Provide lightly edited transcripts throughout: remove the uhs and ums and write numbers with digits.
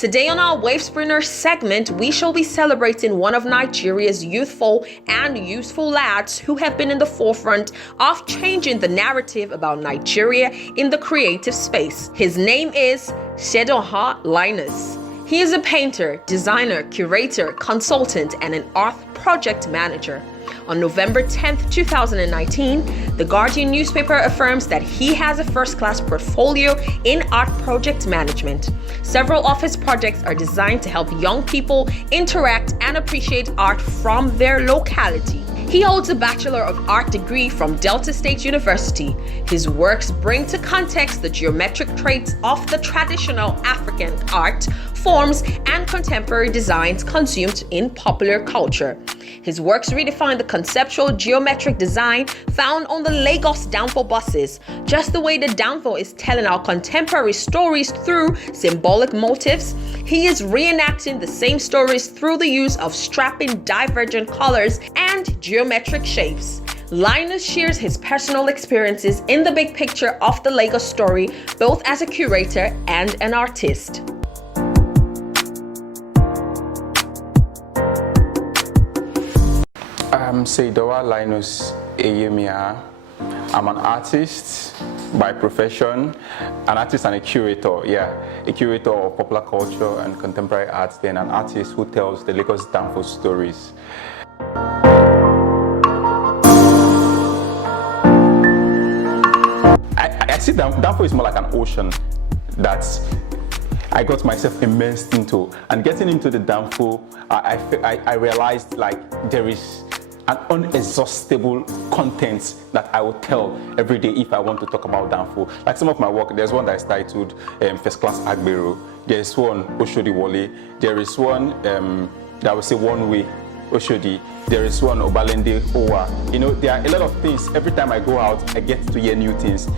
Today on our Wavespreneur segment, we shall be celebrating one of Nigeria's youthful and useful lads who have been in the forefront of changing the narrative about Nigeria in the creative space. His name is Shedonha Linus. He is a painter, designer, curator, consultant, and an art project manager. On November 10th, 2019, The Guardian newspaper affirms that he has a first-class portfolio in art project management. Several of his projects are designed to help young people interact and appreciate art from their locality. He holds a Bachelor of Art degree from Delta State University. His works bring to context the geometric traits of the traditional African art forms and contemporary designs consumed in popular culture. His works redefine the conceptual geometric design found on the Lagos Danfo buses, just the way the Danfo is telling our contemporary stories through symbolic motifs. He is reenacting the same stories through the use of strapping divergent colors and geometric shapes. Linus shares his personal experiences in the big picture of the Lagos story, both as a curator and an artist. I'm Seidowa Linus Eyemia. I'm an artist by profession, an artist and a curator, a curator of popular culture and contemporary arts, then an artist who tells the Lagos Danfo stories. I see Danfo is more like an ocean that I got myself immersed into, and getting into the Danfo, I realized like there is an unexhaustible content that I will tell every day if I want to talk about Danfo. Like some of my work, there's one that is titled First Class Agbero, there's one Oshodi Wole, there is one that will say One Way Oshodi, there is one Obalende Owa. You know, there are a lot of things. Every time I go out, I get to hear new things.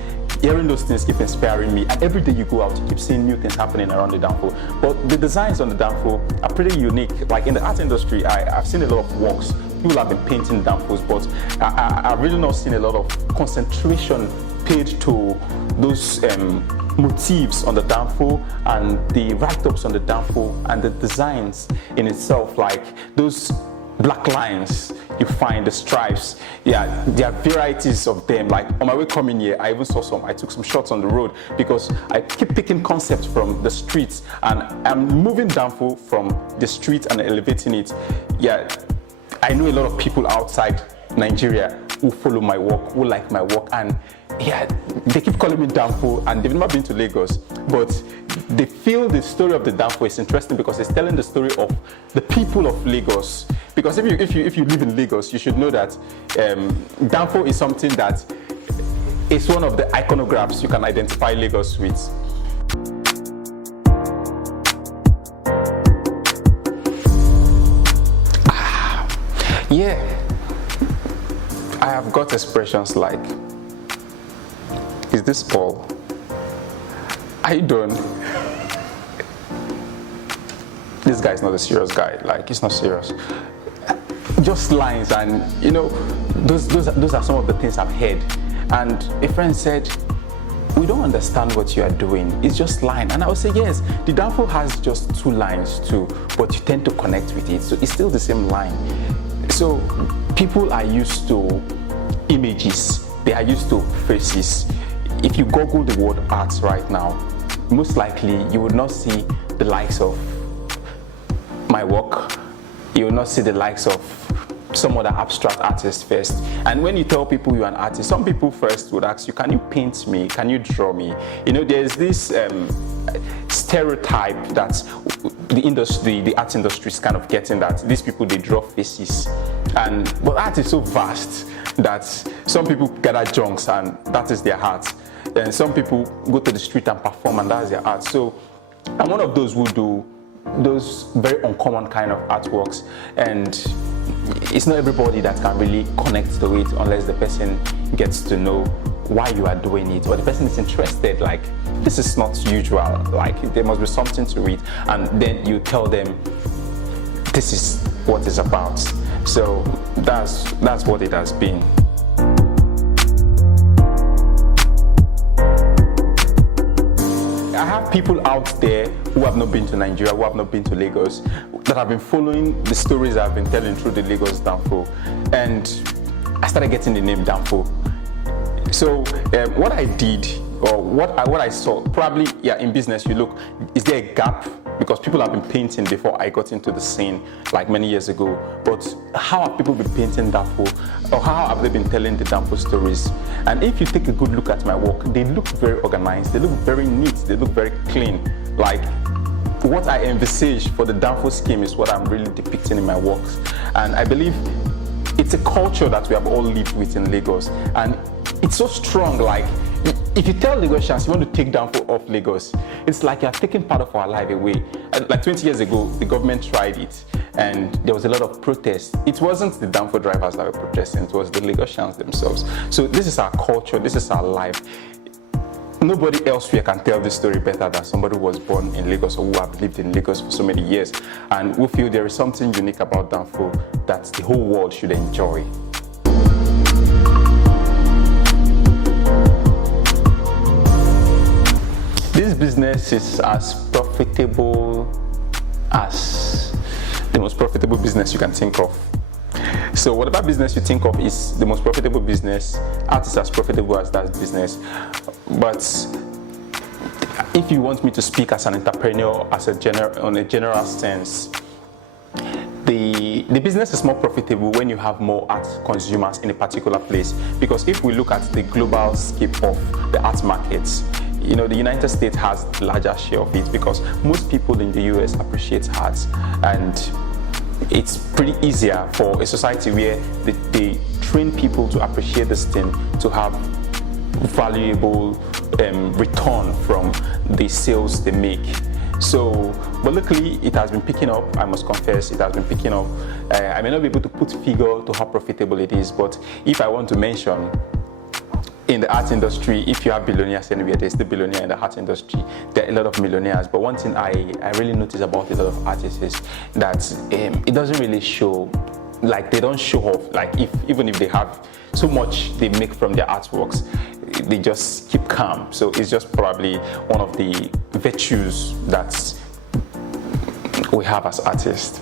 Hearing those things keep inspiring me, and every day you go out, you keep seeing new things happening around the Danfo. But the designs on the Danfo are pretty unique. Like in the art industry, I've seen a lot of works. People have been painting Danfos, but I've really not seen a lot of concentration paid to those motifs on the Danfo and the write-ups on the Danfo and the designs in itself, like those black lines you find, the stripes. There are varieties of them. Like on my way coming here, I even saw some. I took some shots on the road because I keep picking concepts from the streets, and I'm moving Danfo from the street and elevating it. I know a lot of people outside Nigeria who follow my work, who like my work, and they keep calling me Danfo, and they've never been to Lagos, but they feel the story of the Danfo is interesting because it's telling the story of the people of Lagos. Because if you live in Lagos, you should know that Danfo is something that is one of the iconographs you can identify Lagos with. I have got expressions like, is this all? I don't. This guy is not a serious guy. Like, he's not serious. Just lines, and you know, those are some of the things I've heard. And a friend said, we don't understand what you are doing. It's just line. And I would say, yes, the Danfo has just two lines too, but you tend to connect with it. So it's still the same line. So people are used to images. They are used to faces. If you Google the word art right now, most likely you will not see the likes of my work. You will not see the likes of some other abstract artist first. And when you tell people you're an artist, some people first would ask you, can you paint me? Can you draw me? You know, there's this stereotype that the art industry is kind of getting, that these people, they draw faces. But art is so vast that some people gather junks and that is their art. And some people go to the street and perform and that's their art. So I'm one of those who do those very uncommon kind of artworks, and it's not everybody that can really connect to it unless the person gets to know why you are doing it, or the person is interested, like, this is not usual, like there must be something to it, and then you tell them this is what it's about. So that's what it has been. I have people out there who have not been to Nigeria, who have not been to Lagos, that have been following the stories I've been telling through the Lagos Danfo, and I started getting the name Danfo. So what I did, or what I saw, probably, yeah, in business you look, is there a gap? Because people have been painting before I got into the scene, like many years ago. But how have people been painting Danfo? Or how have they been telling the Danfo stories? And if you take a good look at my work, they look very organized, they look very neat, they look very clean. Like, what I envisage for the Danfo scheme is what I'm really depicting in my works. And I believe it's a culture that we have all lived with in Lagos. And it's so strong, like, if you tell Lagosians you want to take Danfo off Lagos, it's like you're taking part of our life away. Like 20 years ago, the government tried it, and there was a lot of protest. It wasn't the Danfo drivers that were protesting, it was the Lagosians themselves. So this is our culture, this is our life. Nobody else here can tell this story better than somebody who was born in Lagos or who have lived in Lagos for so many years. And we feel there is something unique about Danfo that the whole world should enjoy. This business is as profitable as the most profitable business you can think of. So whatever business you think of is the most profitable business. Art is as profitable as that business. But if you want me to speak as an entrepreneur, on a general sense, the business is more profitable when you have more art consumers in a particular place. Because if we look at the global scope of the art markets, you know, the United States has the larger share of it because most people in the US appreciate art, and it's pretty easier for a society where they train people to appreciate this thing to have valuable return from the sales they make. So, but luckily it has been picking up. I must confess, it has been picking up. I may not be able to put figure to how profitable it is, but if I want to mention, in the art industry, if you have billionaires anywhere, there's the billionaire in the art industry. There are a lot of millionaires. But one thing I really notice about a lot of artists is that it doesn't really show, like they don't show off. Like even if they have so much they make from their artworks, they just keep calm. So it's just probably one of the virtues that we have as artists.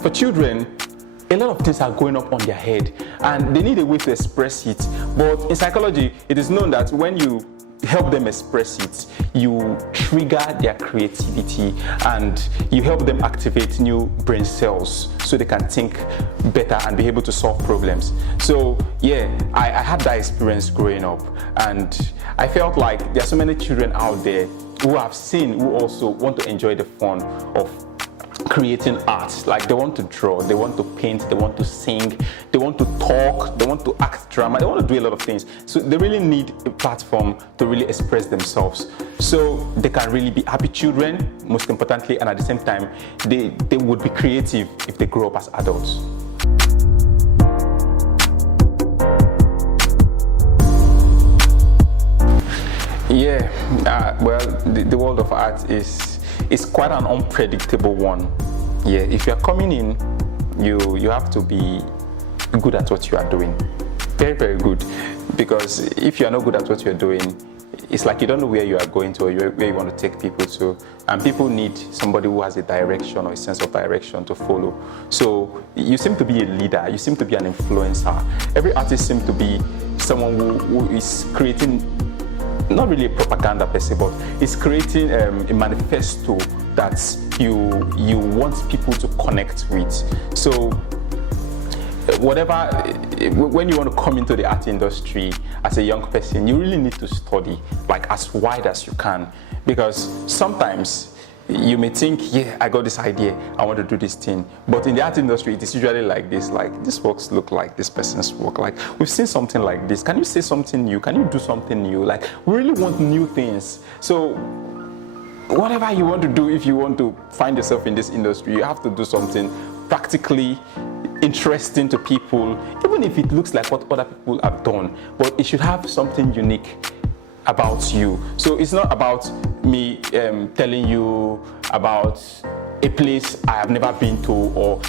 For children, a lot of things are going up on their head and they need a way to express it. But in psychology, it is known that when you help them express it, you trigger their creativity and you help them activate new brain cells so they can think better and be able to solve problems. So yeah, I had that experience growing up, and I felt like there are so many children out there who have seen, who also want to enjoy the fun of creating art. Like they want to draw, they want to paint, they want to sing, they want to talk, they want to act drama, they want to do a lot of things. So they really need a platform to really express themselves, so they can really be happy children, most importantly, and at the same time they would be creative if they grow up as adults. Yeah, well, the world of art is quite an unpredictable one. Yeah, if you are coming in, you have to be good at what you are doing. Very, very good. Because if you are not good at what you are doing, it's like you don't know where you are going to or where you want to take people to. And people need somebody who has a direction or a sense of direction to follow. So you seem to be a leader, you seem to be an influencer. Every artist seems to be someone who is creating, not really a propaganda per se, but it's creating a manifesto that you want people to connect with. So whatever, when you want to come into the art industry as a young person, you really need to study like as wide as you can, because sometimes you may think, yeah, I got this idea, I want to do this thing. But in the art industry, it is usually like this, like this works look like this person's work. Like we've seen something like this. Can you say something new? Can you do something new? Like we really want new things. So whatever you want to do, if you want to find yourself in this industry, you have to do something practically interesting to people, even if it looks like what other people have done, but it should have something unique about you. So it's not about me telling you about a place I have never been to, or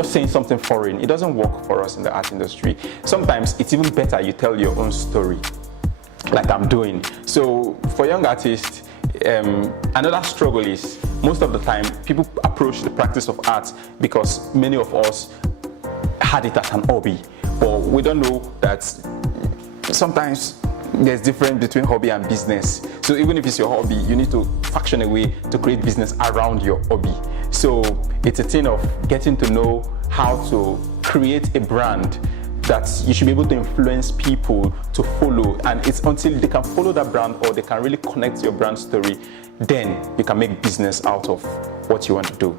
just saying something foreign. It doesn't work for us in the art industry. Sometimes it's even better you tell your own story, like I'm doing. So for young artists, another struggle is most of the time people approach the practice of art because many of us had it as an hobby, but we don't know that sometimes there's difference between hobby and business. So even if it's your hobby, you need to fashion a way to create business around your hobby. So it's a thing of getting to know how to create a brand that you should be able to influence people to follow, and it's until they can follow that brand or they can really connect to your brand story, then you can make business out of what you want to do.